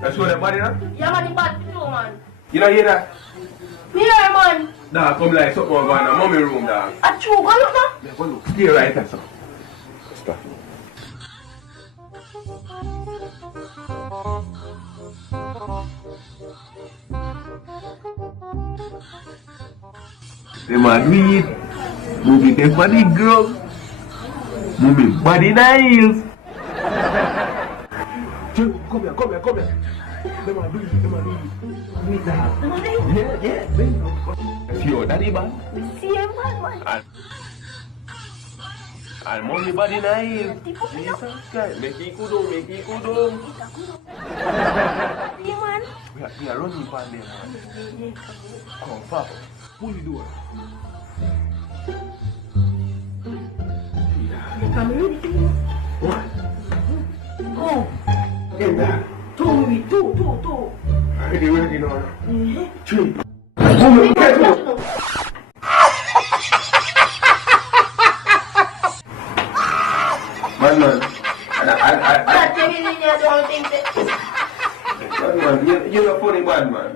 That's show them body, huh? Yeah, man, the bad too, man. You don't hear that? Me here, man. Dog, come like something going on in the mommy room, dog. A true, go look now. Yeah, go look. Stay right there, sir. Stop. The man weed. Movie the funny girl. Movie body nice. Come here, come here, come here. The man do it, the man do it. Weed that. Yeah, bring it. That's your daddy, man. See him, man. And mommy body nice. Jesus Christ. Make it kudo, make it kudo. See, man. We are running for them, man. Come, Papa. Pull the door. I'm ready for you. One. Oh. Get that. Two. Ready now. Three. Man. That's the reason you don't think that. Man, you're a funny bad man.